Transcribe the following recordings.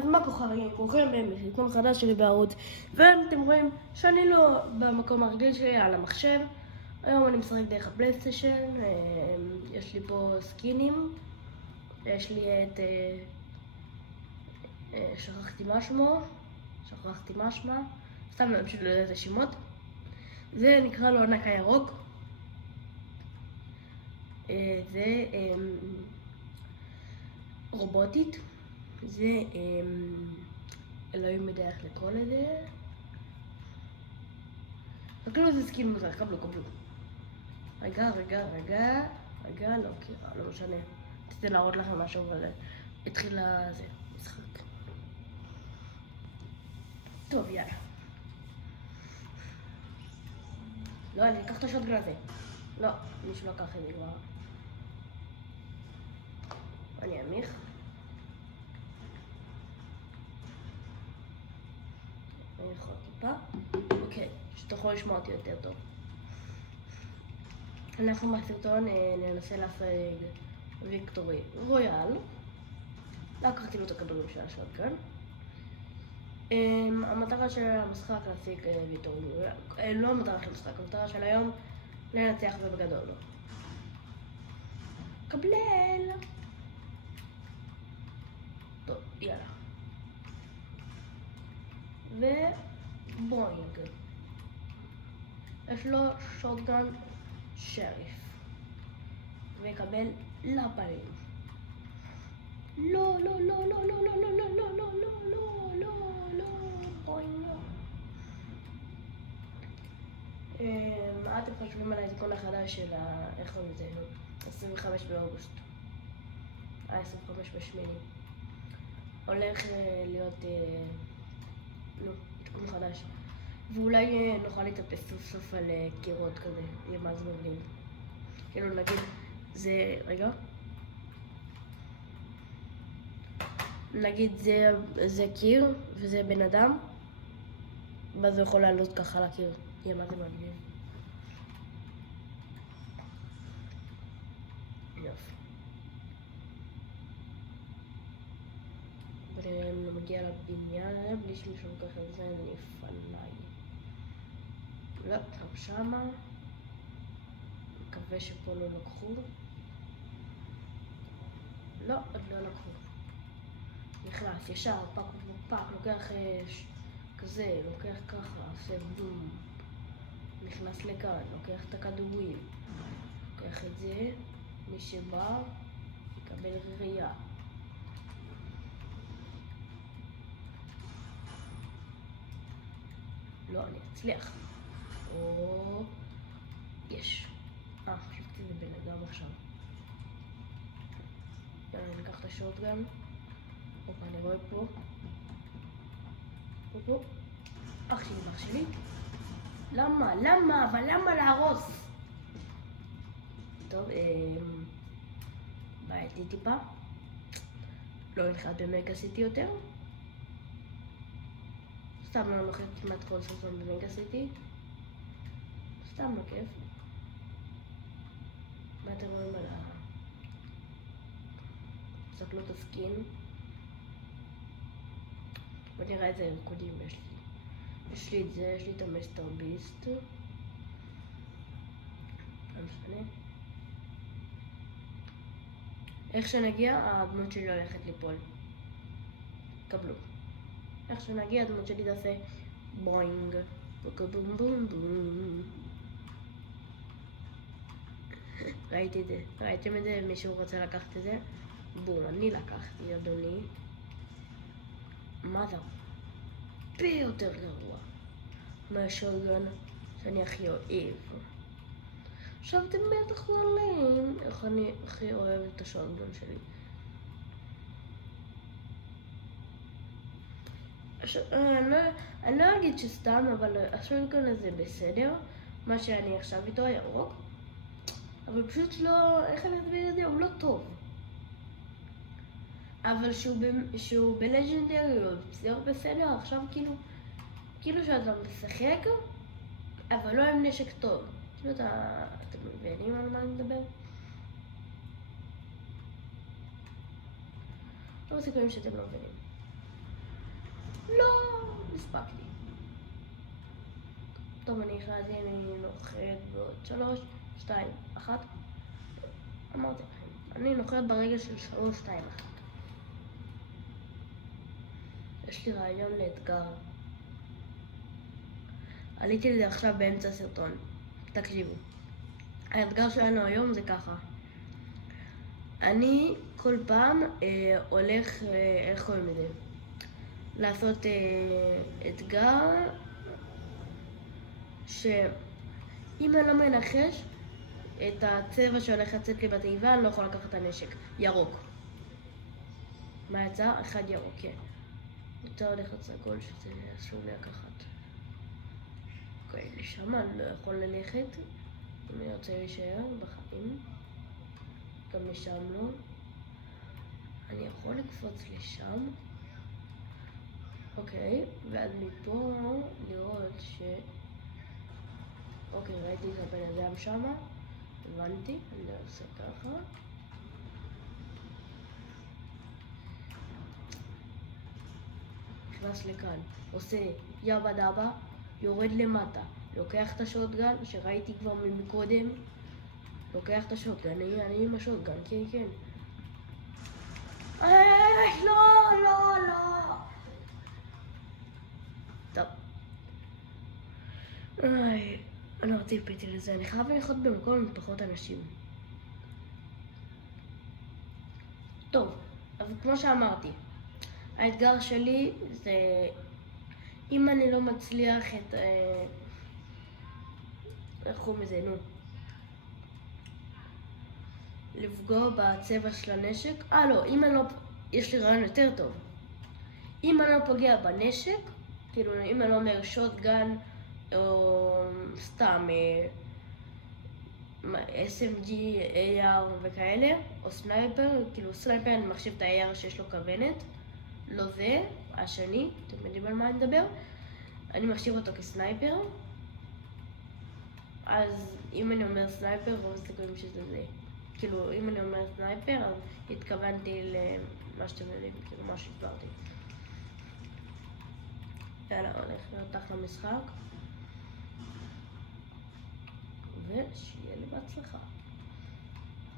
אז מה כוכבים? כולכם בסרטון חדש שלי בערוץ, ואתם רואים שאני לא במקום הרגיל שלי על המחשב. היום אני משחק דרך הפלייסטיישן, יש לי פה סקינים, יש לי את... שכחתי מה שמה, סתם אני פשוט לא יודע את השמות. זה נקרא לו ענק הירוק. זה רובוטית. זה אלוהים יודע איך לקרוא לזה. תקלו זה סקין מוזר, קבלו. רגע, לא משנה. רציתי להראות לכם משהו, אבל התחיל זה משחק. טוב, יאללה. לא, אני אקח את השוטגן הזה. לא, מישהו לא לקח את זה כבר. אני אמיך. אני יכול טיפה. אוקיי, שתוכלו לשמוע אותי יותר טוב. אנחנו בסרטון ננסה להפעיל ויקטורי רויאל. לקחתי לו את הכדורים של השוטגן. המטרה של המשחק להשיג ויקטורי רויאל. לא המטרה של המשחק, המטרה של היום לנצח ובגדול לא. קבל! טוב, יאללה. ובוינג. יש לו שוטגן שריף. ויקבל לפנים. לא, בוינג. מה אתם חושבים על העדכון החדש של איך קוראים לזה? 25 באוגוסט. 25 בשמיני. הולך להיות עדכון חדש. ואולי נוכל להתאפס סוף סוף על קירות כזה, יהיה מה זה מבנים. כאילו נגיד, זה, רגע. נגיד זה קיר וזה בן אדם, ואז הוא יכול לעלות ככה לקיר, יהיה מה זה מבנים. יופי. ואני מגיע לבניין בלי שמישהו לוקח את זה לפניי. לא, גם שמה. מקווה שפה לא לקחו. לא, עוד לא לקחו. נכנס, ישר, פק, לוקח כזה, לוקח ככה, עושה בום. נכנס לכאן, לוקח את הכדורים. לוקח את זה, מי שבא, יקבל ראייה. לא, אני אצליח. או... יש. חשבתי זה בן אדם עכשיו. יאללה, אני אקח את השוטגן. אופה, אני רואה פה. פה. אח שלי. למה? אבל למה להרוס? טוב, בעייתי טיפה. לא הנחת במגה סיטי יותר. סתם לא נוחת כמעט כל סרטון במגה סיטי. סתם לא כיף. מה אתם רואים על תסתכלו את הסקין. בוא נראה איזה ריקודים יש לי. יש לי את זה, יש לי את המסטר ביסט. לא משנה. איך שנגיע, הדמות שלי הולכת ליפול. קבלו. איך שנגיע, הדמות שלי תעשה בוינג. בום בום בום. ראיתי את זה. ראיתם את זה? מישהו רוצה לקחת את זה? בום, אני לקחתי, אדוני. מה זה? הרבה יותר גרוע מהשוטגן שאני הכי אוהב. עכשיו אתם בטח שואלים איך אני הכי אוהב את השוטגן שלי. אני לא אגיד שסתם, אבל השוטגן הזה בסדר. מה שאני עכשיו איתו הירוק. אבל פשוט לא, איך אני אסביר את זה? הוא לא טוב. אבל שהוא בלג'נדרי הוא בסדר, עכשיו כאילו שאתה משחק, אבל לא עם נשק טוב. כאילו אתם מבינים על מה אני מדבר? לא סיכויים שאתם לא מבינים. הספקתי. טוב, אני החלטתי, אני נוחת בעוד 3, 2, 1. אמרתי לכם, אני נוחת ברגע של 3, 2, 1. יש לי רעיון לאתגר. עליתי לזה עכשיו באמצע הסרטון. תקשיבו. האתגר שלנו היום זה ככה. אני כל פעם הולך, איך קוראים לזה? לעשות אתגר שאם אני לא מנחש את הצבע שהולך לצאת לי בתיבה, אני לא יכול לקחת את הנשק. ירוק. מה יצא? אחד ירוק, כן. יצא הולך לצגול שזה אסור לי לקחת. אוקיי, לשם אני לא יכול ללכת. אם אני רוצה להישאר בחיים. גם לשם לא. אני יכול לקפוץ לשם. אוקיי, ואז מפה לראות ש... אוקיי, ראיתי את הבן אדם שמה. הבנתי, אני עושה ככה. נכנס לכאן, עושה יאבא דאבא, יורד למטה, לוקח את השוטגן שראיתי כבר מקודם, לוקח את השוטגן, אני עם השוטגן, כן, כן. לא, לא, לא. טוב. אני לא ציפיתי לזה, אני חייב ללכות במקום עם פחות אנשים. טוב, אז כמו שאמרתי, האתגר שלי זה אם אני לא מצליח את... איך קוראים לזה, נו? לפגוע בצבע של הנשק. לא, אם אני לא... יש לי רעיון יותר טוב. אם אני לא פוגע בנשק, כאילו אם אני לא אומר שוטגן או סתם SMG, AR וכאלה, או סנייפר, כאילו סנייפר אני מחשיב את ה-AR שיש לו כוונת, לא זה, השני, אתם יודעים על מה אני מדבר, אני מחשיב אותו כסנייפר, אז אם אני אומר סנייפר, רוב הסיכויים שזה זה. כאילו, אם אני אומר סנייפר, אז התכוונתי למה שאתם יודעים, כאילו מה שהסברתי. יאללה, הולך להיות אחלה משחק. ושיהיה לי בהצלחה.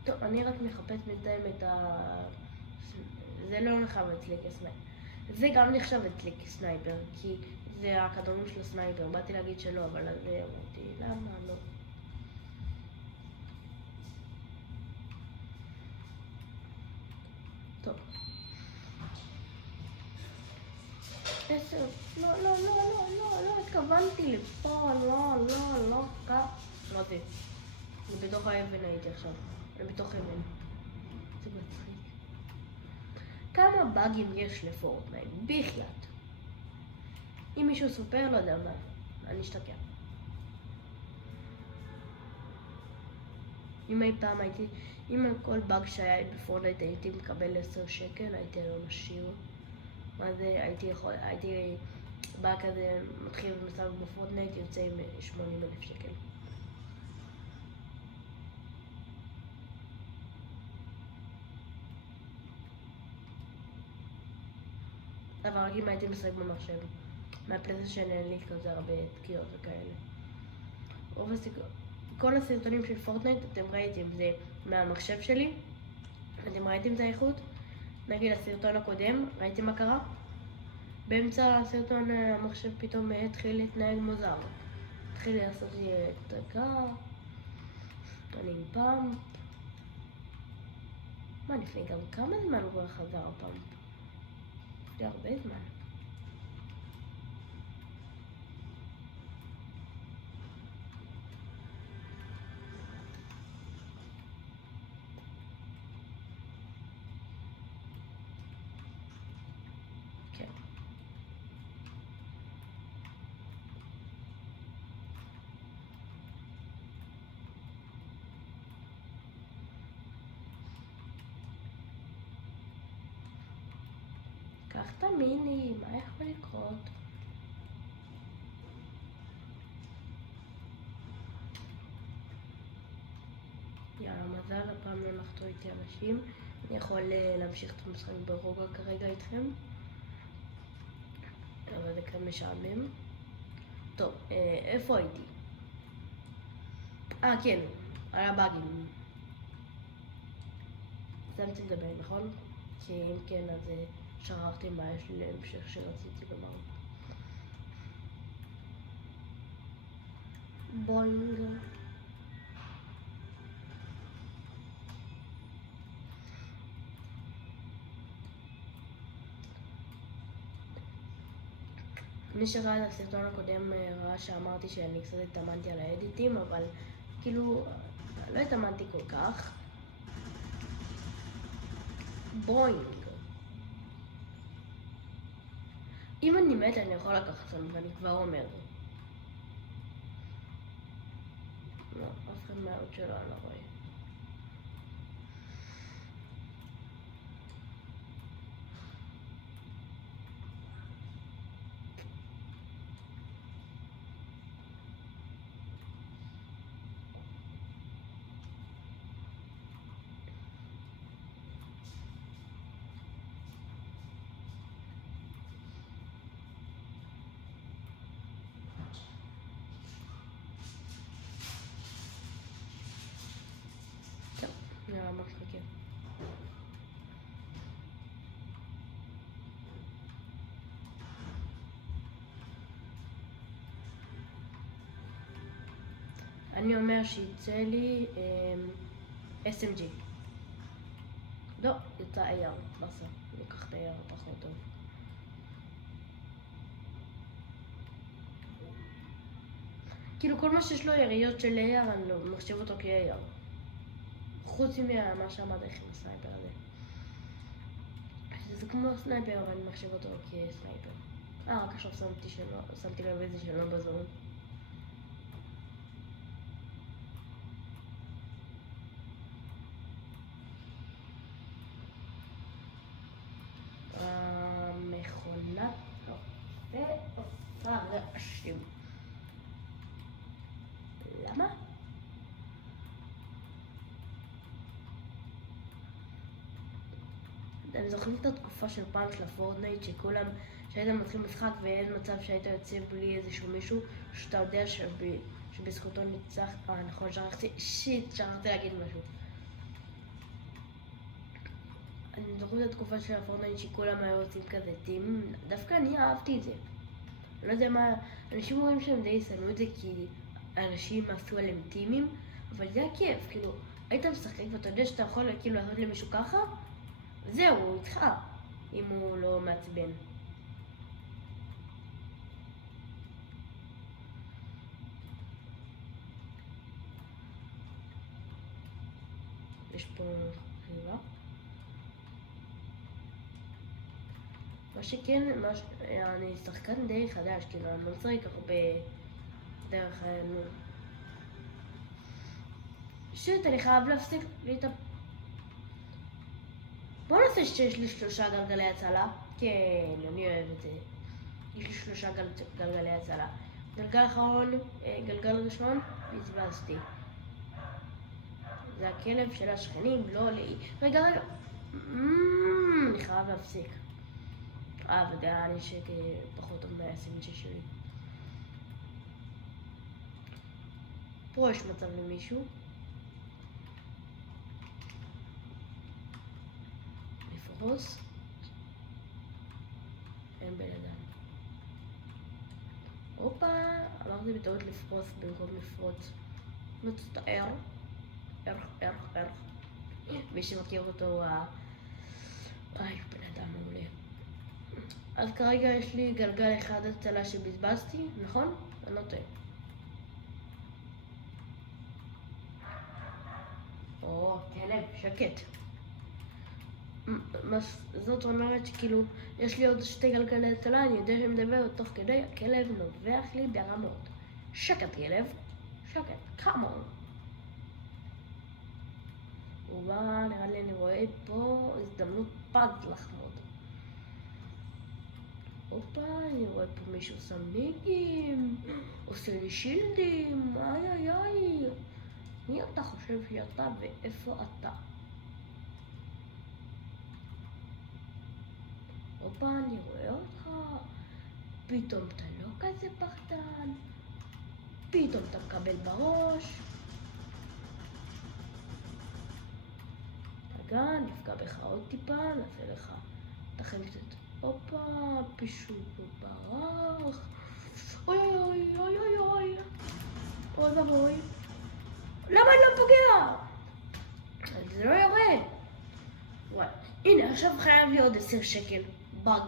טוב, אני רק מחפש בינתיים את ה... זה לא נחשב אצלי כסנייפר. זה גם נחשב אצלי כסנייפר, כי זה הכדורים של הסנייפר. באתי להגיד שלא, אבל אז אמרתי, למה לא? טוב. 10. לא, לא, לא, לא, לא, לא התכוונתי לפה, לא, לא, לא, ככה. מה זה? אני בתוך האבן הייתי עכשיו. אני בתוך אבן. זה מצחיק. כמה באגים יש לפורטנייט? בחייאת. אם מישהו סופר, לא יודע מה. אני אשתקע. אם אי פעם הייתי... אם על כל באג שהיה לי בפורטנייט הייתי מקבל 10 שקל, הייתי לא משאיר. מה זה? הייתי... באג כזה מתחיל במשחק בפורטנייט, יוצא עם 80,000 שקל. אבל רק אם הייתי משחק במחשב. מהפלייסטיישן אין לי כזה הרבה תקיעות וכאלה. כל הסרטונים של פורטנייט אתם ראיתם, זה מהמחשב שלי. אתם ראיתם את האיכות? נגיד הסרטון הקודם, ראיתם מה קרה? באמצע הסרטון המחשב פתאום התחיל להתנהג מוזר. התחיל לעשות לי דקה. אני עם פאמפ. מה, לפני גם כמה זמן הוא כבר חזר הפאמפ? לפני הרבה זמן. כן. קח את המיני, מה יכול לקרות? יאללה, מזל, הפעם לא נחתו איתי אנשים. אני יכול להמשיך את המשחק ברוגע כרגע איתכם. אבל זה הפרק המשעמם. טוב, איפה הייתי? כן, על הבאגים. סיימתי לדבר, נכון? כי אם כן, אז שכחתי מה יש לי להמשך שרציתי לומר. בוינג. מי שראה את הסרטון הקודם ראה שאמרתי שאני קצת התאמנתי על האדיטים, אבל כאילו לא התאמנתי כל כך. בוינג. אם אני מת אני יכול לקחת אותם, ואני כבר אומר. לא, אף אחד מהעוד שלו אני לא רואה. טוב, נראה מה מחכה. אני אומר שיצא לי SMG. לא, יצא AR, בסדר, אני אקח את AR פחות טוב. כאילו כל מה שיש לו יריות של AR אני לא מחשב אותו כ-AR. חוץ ממה שאמרת איך עם הסנייפר הזה. זה כמו סנייפר אבל אני מחשב אותו כסנייפר. רק עכשיו שמתי לב איזה שלא בזום. מכונת קפה רעשים. למה? אתם זוכרים את התקופה של פעם של הפורטנייט שכולם, שהיית מתחיל משחק ואין מצב שהיית יוצא בלי איזשהו מישהו שאתה יודע שבזכותו ניצח. נכון, שכחתי להגיד משהו. אני זוכר את התקופה של הפורטנייט שכולם היו יוצאים כזה טים, דווקא אני אהבתי את זה. אני לא יודע מה, אנשים רואים שהם די יסיימו את זה כי אנשים עשו עליהם טימים, אבל זה היה כיף, כאילו, היית משחק ואתה יודע שאתה יכול כאילו לעשות למישהו ככה, וזהו, הוא איתך, אם הוא לא מעצבן. יש פה חיבה. מה שכן, אני שחקן די חדש, כאילו, אני לא צריך הרבה דרך העניין. שיט, אני חייב להפסיק להתאפ... בוא נעשה שיש לי 3 גלגלי הצלה. כן, אני אוהב את זה. יש לי 3 גלגלי הצלה. גלגל אחרון, גלגל ראשון, בזבזתי. זה הכלב של השכנים, לא לי. רגע. אני חייב להפסיק. וזה היה נשק פחות טוב מה-SMG שלי. פה יש מצב למישהו. לפרוס. אין בן אדם. הופה, אמרתי בטעות לפרוס במקום לפרוץ. מצטער. ערך. מי שמכיר אותו בן אדם מעולה. אז כרגע יש לי גלגל אחד הצלה שבזבזתי, נכון? אני לא טועה. כלב, שקט. זאת אומרת שכאילו, יש לי עוד 2 גלגלי הצלה, אני יודע שאני מדבר תוך כדי, הכלב נובח לי ברמות. שקט כלב, שקט, קאמון. וואו, נראה לי אני רואה פה הזדמנות פז לחמוד. הופה, אני רואה פה מישהו שם ניגים, עושה לי שילדים, איי. מי אתה חושב שאתה ואיפה אתה? הופה, אני רואה אותך. פתאום אתה לא כזה פחדן, פתאום אתה מקבל בראש, רגע, נפגע בך עוד טיפה, נעשה לך תכן קצת, הופה, פישוק ברח, אוי אוי אוי אוי אוי אוי ובוי, למה אני לא פוגע? זה לא יורה. וואי, הנה עכשיו חייב לי עוד 10 שקל, באג.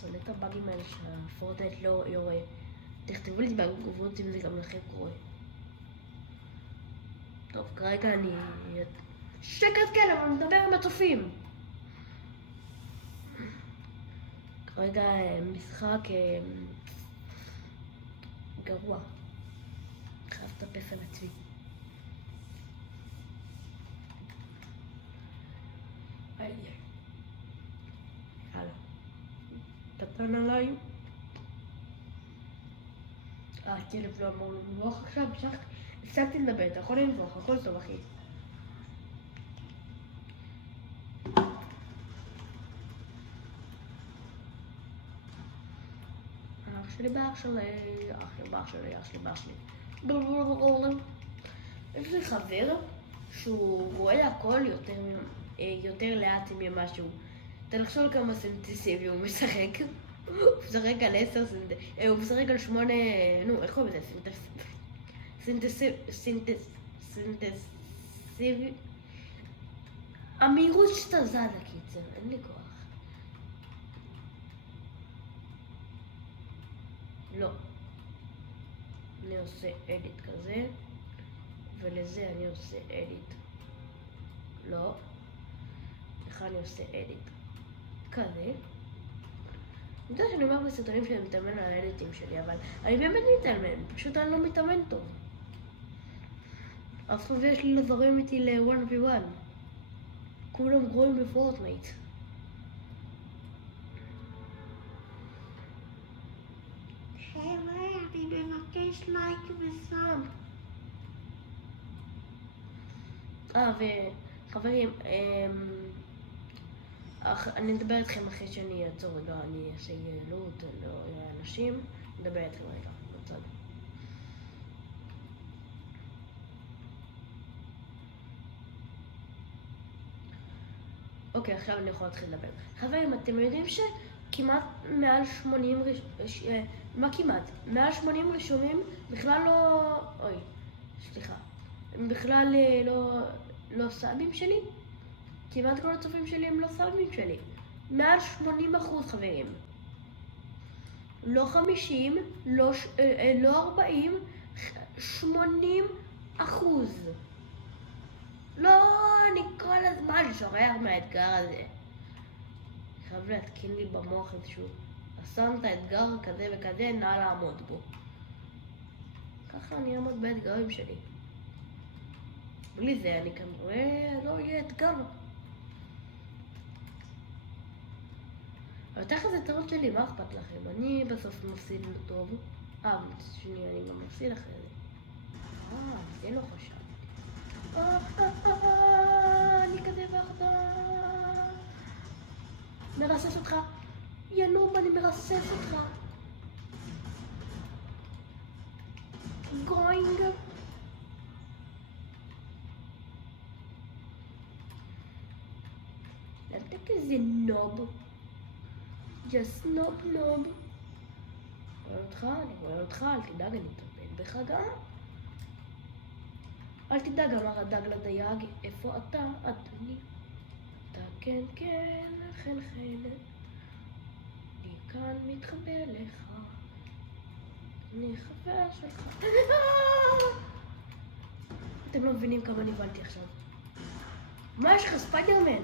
שונא את הבאגים האלה שהפורטנייט לא יורה. תכתבו לי בתגובות אם זה גם לכם קורה. טוב, כרגע אני... שקט כן, אבל אני מדבר עם הצופים. כרגע משחק גרוע. חייב לטפס על עצמי. יאללה. קטן עליי. הכלב לא אמור לנבוח עכשיו, הפסקתי לדבר, אתה יכול לנבוח, הכל טוב אחי. אח שלי באח שלי, אח שלי באח שלי, אח שלי באח שלי. יש לי חבר שהוא רואה הכל יותר לאט ממשהו. אתה לחשוב כמה סנטיסיבי הוא משחק. הוא משחק על 10 הוא משחק על 8, נו, איך קוראים לזה? סינטסיבי. המהירות שאתה זז הקיצר, אין לי כוח. לא. אני עושה אדיט כזה, ולזה אני עושה אדיט. לא. איך אני עושה אדיט? כזה. אני יודעת שאני אומר בסרטונים שאני מתאמן על האדיטים שלי, אבל אני באמת מתאמן, פשוט אני לא מתאמן טוב. עכשיו יש לי לזרים איתי ל-1v1. כולם גרועים בפורטנייט. חבר'ה, אני מבקש לייק וסאב. וחברים, אני אדבר איתכם אחרי שאני אעצור רגע, אני אעשה יעילות לאנשים, נדבר איתכם רגע, בצד. אוקיי, עכשיו אני יכול להתחיל לדבר. חברים, אתם יודעים שכמעט מעל 80 מה כמעט? מעל 80 רשומים בכלל לא... אוי, סליחה. הם בכלל לא סאבים שלי? כמעט כל הצופים שלי הם לא סאבים שלי. מעל 80% חברים. לא 50, לא 40, 80%. לא, אני כל הזמן שורח מהאתגר הזה. חייב להתקין לי במוח איזשהו. אסנת האתגר כזה וכזה, נא לעמוד בו. ככה אני אעמוד באתגרים שלי. בלי זה אני כנראה לא יהיה אתגר. אבל תכף זה טעות שלי, מה אכפת לכם? אני בסוף מפסיד טוב. שנייה, אני גם מפסיד אחרי זה. זה לא חשב. אני כזה פחדן. מרסס אותך. ינוב, אני מרסס אותך. גוינג. אתה כזה נוב. just נוב. אני רואה אותך, אל תדאג, אני אטפל בך גם. אל תדאג, אמר הדג לדייג, איפה אתה, אדוני? אתה כן, חן. אני כאן מתחבא לך. אני חבר שלך. אתם לא מבינים כמה נבלתי עכשיו. מה יש לך ספיידרמן?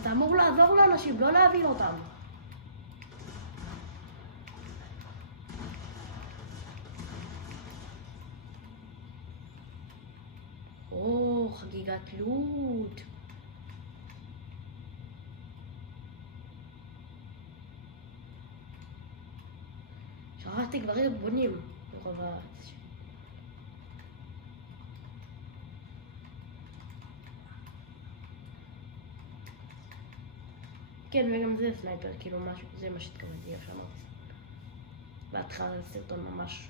אתה אמור לעזור לאנשים, לא להבין אותם. חגיגת לוט. שכחתי כבר איזה בונים ברוב הארץ. כן, וגם זה סנייפר, כאילו משהו, זה מה שהתכוונתי, איך שאמרתי. בהתחלה סרטון ממש.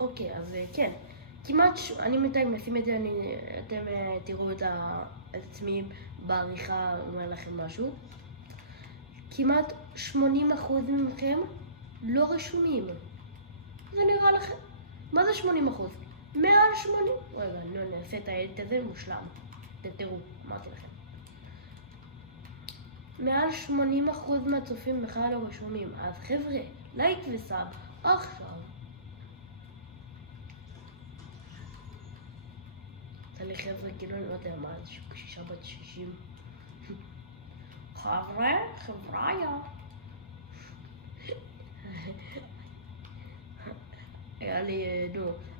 אוקיי, אז כן. כמעט, אני בינתיים אשים את זה, אתם תראו את עצמי בעריכה, אומר לכם משהו. כמעט 80% מכם לא רשומים. זה נראה לכם? מה זה 80%? מעל 80? רגע, אני אעשה את האדיט הזה מושלם. תראו, אמרתי לכם. מעל 80% מהצופים בכלל לא רשומים. אז חבר'ה, לייק וסאב, עכשיו. יצא לי חבר'ה, כאילו אני לא יודע מה, איזשהו קשישה בת 60. חבר'יה. היה לי,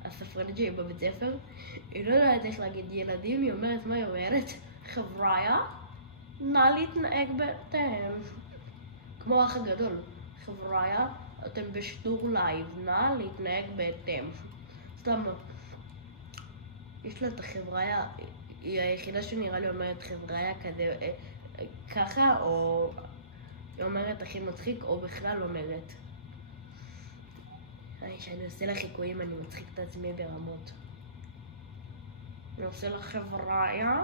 הספרנית שלי בבית ספר, היא לא יודעת איך להגיד ילדים, היא אומרת מה היא אומרת? חבר'יה, נא להתנהג בהתאם. כמו האח הגדול, חבר'יה, אתם בשידור לייב, נא להתנהג בהתאם. סתם, יש לה את החבר'יה, היא היחידה שנראה לי אומרת חבר'יה כזה, ככה, או היא אומרת הכי מצחיק, או בכלל אומרת. כשאני עושה לה חיקויים אני מצחיק את עצמי ברמות. אני עושה לה חבר'יה?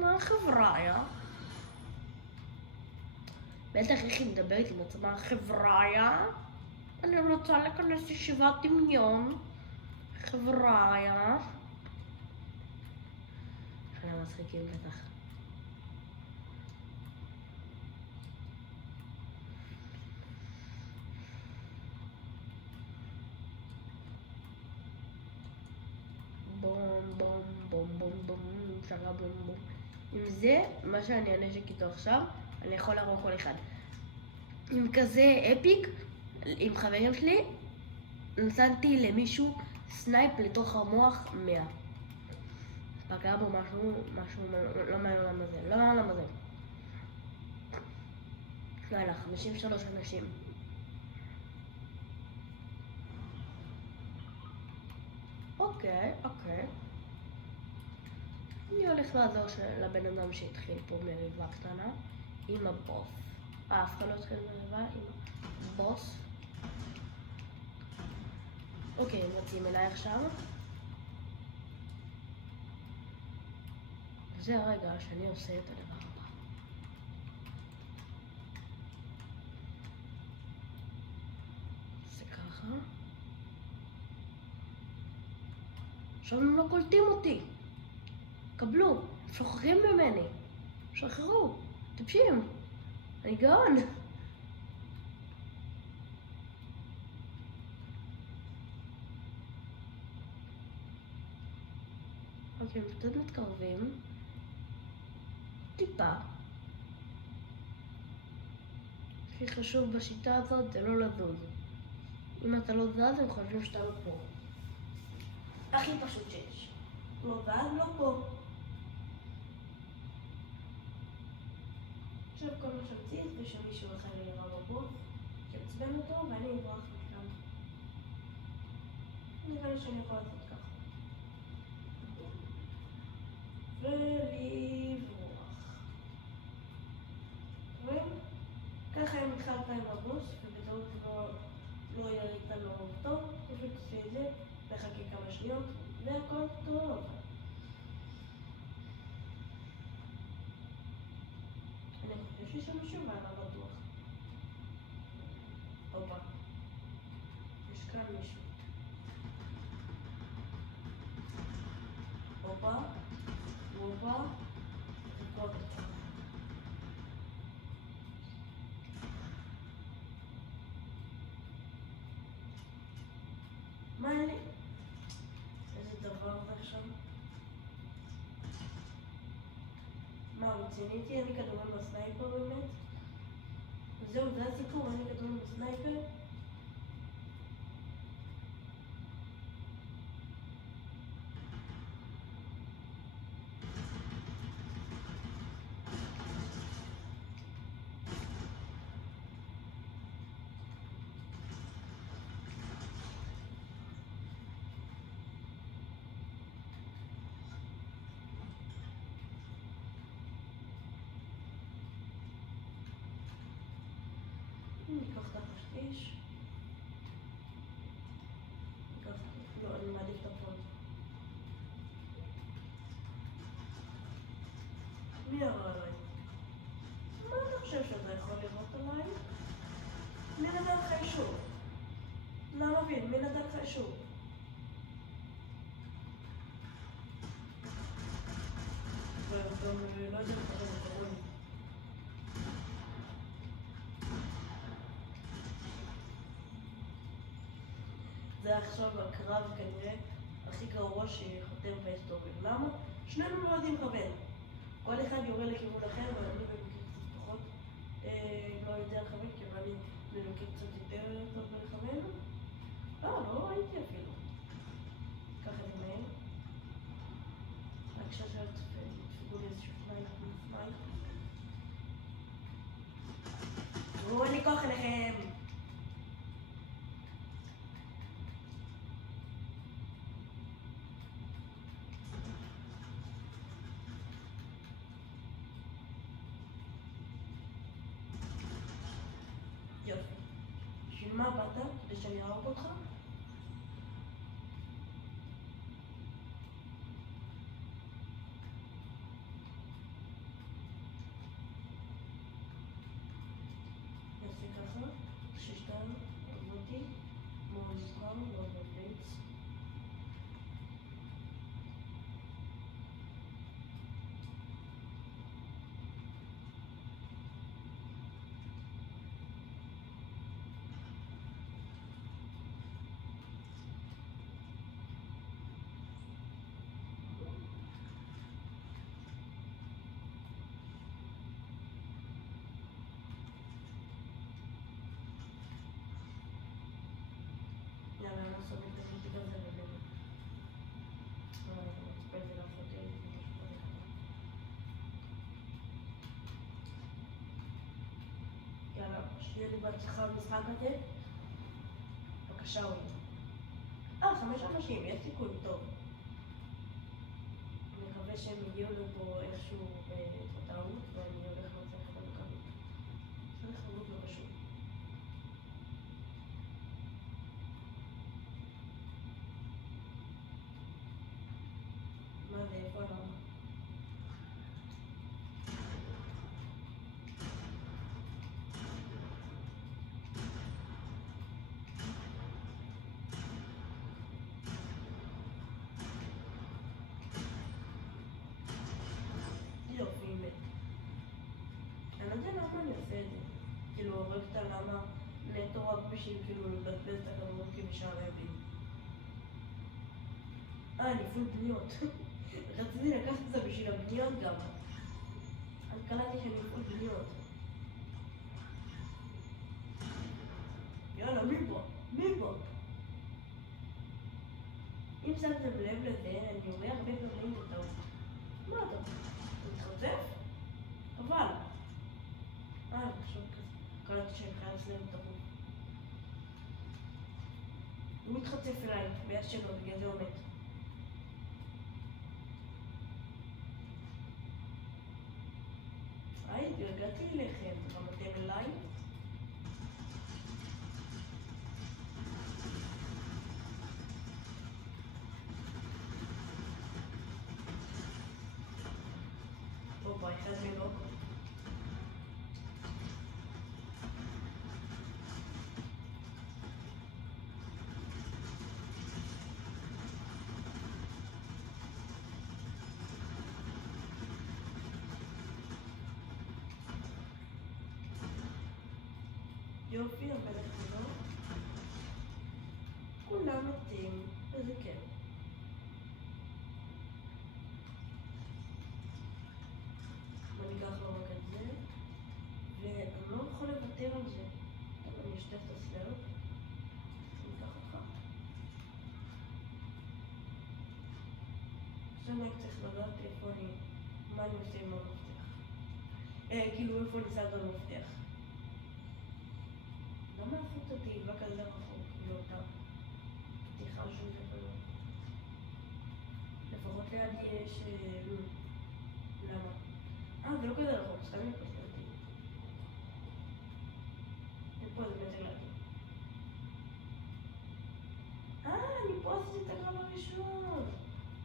מה חבר'יה? בטח איך היא מדברת עם עצמה, חבר'יה? אני רוצה להיכנס ישיבת דמיון. חבר'יה? אנחנו מצחיקים בטח. בום בום בום בום בום שרה בום בום. עם זה, מה שאני הנשק איתו עכשיו, אני יכול להרוג כל אחד. עם כזה אפיק, עם חברים שלי, נתתי למישהו סנייפ לתוך המוח 100. פגע בו משהו, לא מהעולם הזה, לא מהעולם הזה. יאללה, 53 אנשים. אוקיי. אני הולך לעזור לבן אדם שהתחיל פה מריבה קטנה עם הבוס. אף אחד לא התחיל מריבה עם הבוס. אוקיי, הם רצים אליי עכשיו. זה הרגע שאני עושה את הדבר הבא. זה ככה. עכשיו הם לא קולטים אותי. קבלו, שוכחים ממני. שחררו, טיפשים. אני גאון. אוקיי, הם קצת מתקרבים. טיפה. הכי חשוב בשיטה הזאת זה לא לזוז. אם אתה לא זז, הם חושבים שאתה לא פה. הכי פשוט שיש. לא זז, לא פה. עכשיו כל מה שרציתי זה שמישהו אחר יראה בבוס, שיעצבן אותו ואני אברח משם. נראה לי שאני יכול לעשות ככה. ולברוח. רואים? ככה אם התחלת עם הבוס, ובטעות לא ירית לו טוב, פשוט תעשה את זה, וחכי כמה שניות, והכל טוב. אני חושב שיש לנו שוב מעלה בטוח. הופה. יש כאן מישהו. הופה. הופה. הופה. מה אני? איזה דבר זה עכשיו? מה, רציניתי? אני כדומן בסנייפר באמת? זהו, זה הסיפור, אני כדומן בסנייפר? מרגיש. ככה, לא, אני מעדיף את הפונט. מי ירה עליי? מה אתה חושב שאתה יכול לראות עליי? מי נתן לך אישור? לא מבין, מי נתן לך אישור? וגם לא יודע איך זה קורה לי. זה עכשיו הקרב כנראה הכי גרוע שחותם בהיסטוריה. למה? שנינו לא יודעים לכוון. כל אחד יורה לכיוון אחר, ואני במקרה קצת פחות לא יודע לכוון, כי אני במקרה קצת יותר טוב בלכוון. לא ראיתי אפילו. ככה זה מהר. רק שעכשיו תפגעו לי איזשהו פלייק מפלייק. אין לי כוח אליכם! יופי. בשביל מה באת? כדי שאני אראה אותך? נעשה ככה, ששתיים, עבודתי, מוזיקה, לא בבליץ. יאללה, אני עושה את זה הזה ובאמת. אבל אני מצפה את זה לאחותי. יאללה, שיהיה לי בהצלחה במשחק הזה. בבקשה אולי. 5 אנשים, יש סיכוי טוב. אני מקווה שהם הגיעו לפה איכשהו בטעות, ואני הולך לצליח את המקרית. צריך חרות לא פשוט. מה זה, איפה למה? יופי, מת. אני לא יודע למה אני עושה את זה. כאילו, הורג את הלמה נטו רק בשביל כאילו לבזבז את הכדורים כמשערבים. אני פול בניות. רציתי לקחת את זה בשביל הבניות גם. אז קלטתי שאני פול בניות. יאללה, מי פה? מי פה? אם שמתם לב לזה, אני אומר הרבה פעמים בטעות. מה אתה? אתה מתחצף? אבל. עכשיו כזה. קלטתי שאני חייב לסלם את הגוף. הוא מתחצף אליי, ביד שלו, בגלל זה הוא מת. הגעתי אליכם, רמתם אליי? אופה, אחד מלוקו. יופי, המלך שלו. כולם מתים, וזה כן. אני אקח לו רק את זה, ואני לא יכול לוותר על זה. טוב, אני אשתף את הסלאפ. אני אקח אותך. עכשיו אני צריך לדעת איפה אני, מה אני עושה עם המפתח. כאילו איפה אני שם את המפתח. למה הפכת אותי לא כזה רחוק לאותה פתיחה שהוא כזה? לפחות לידי יש למה? זה לא כזה רחוק, סתם אני פסלתי. ופה זה מטר לידי.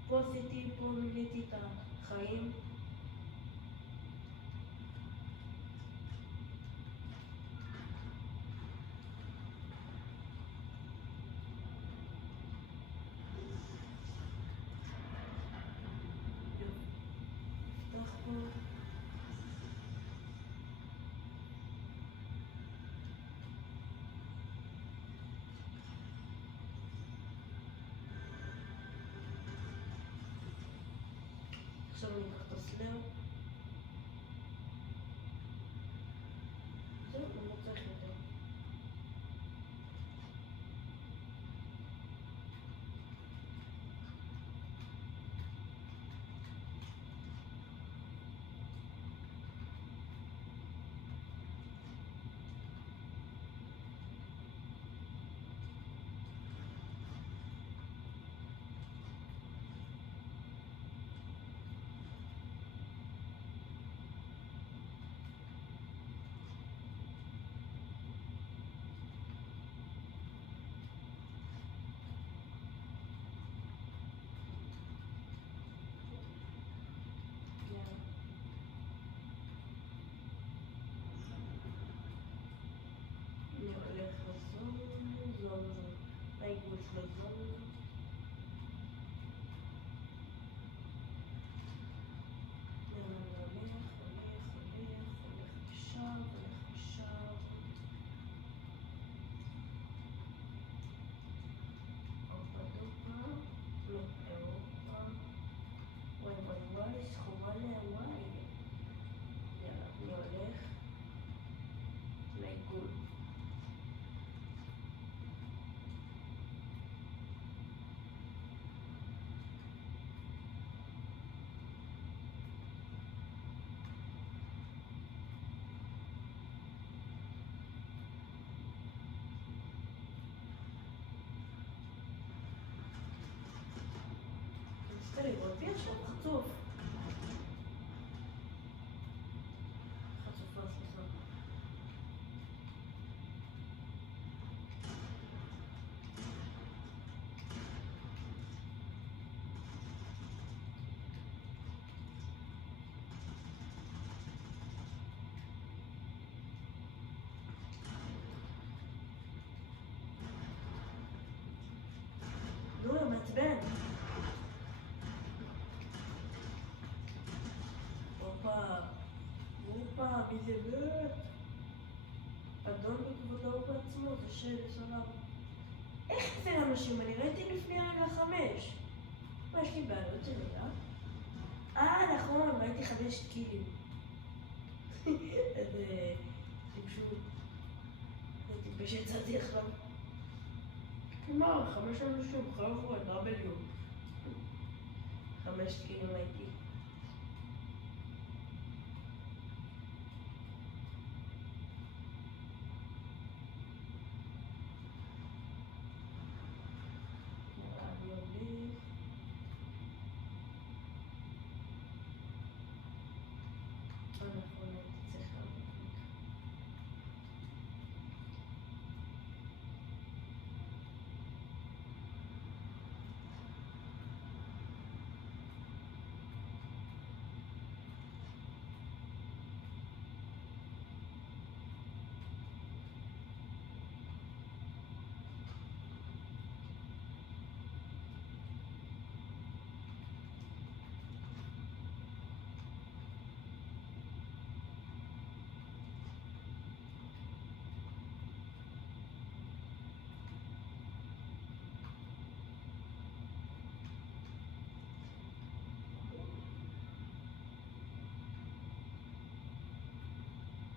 פה עשיתי, פה מילאתי את החיים. נפתח פה. עכשיו אני אקח את הסלר. זהו, אני לא צריך יותר. אני הולך לזון, העיגול של הזון. הולך לשם. אופה דופה, מאירופה. וואי, סחורה להוואי. יאללה, אני הולך לעיגול. רצית לראות בי עכשיו? חצוף. חצופה, סליחה. נו, מעצבן. הופה, מי זה בית? אדון בכבודו ובעצמו, זה של עולם. איך זה אנשים? אני ראיתי לפני רגע 5. מה יש לי בעלות שלי, נכון, ראיתי 5 קילים. איזה טיפשות. זה טיפש יצאתי עכשיו. מה, 5 אנשים, חבר'ה, W. 5 קילים ראיתי.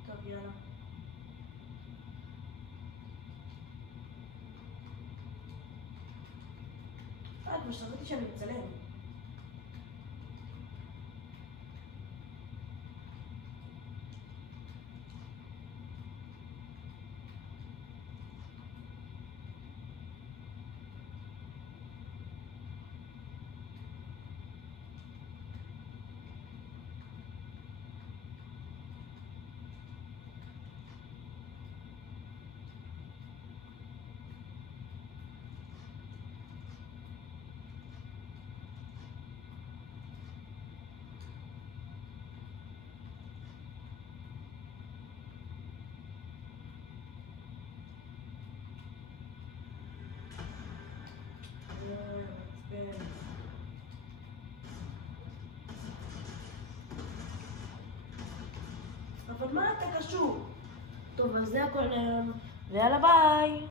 טוב, יאללה. כבר שמעתי שאני מצלם. אבל מה אתה קשור? טוב, אז זה הכל היום, ויאללה ביי!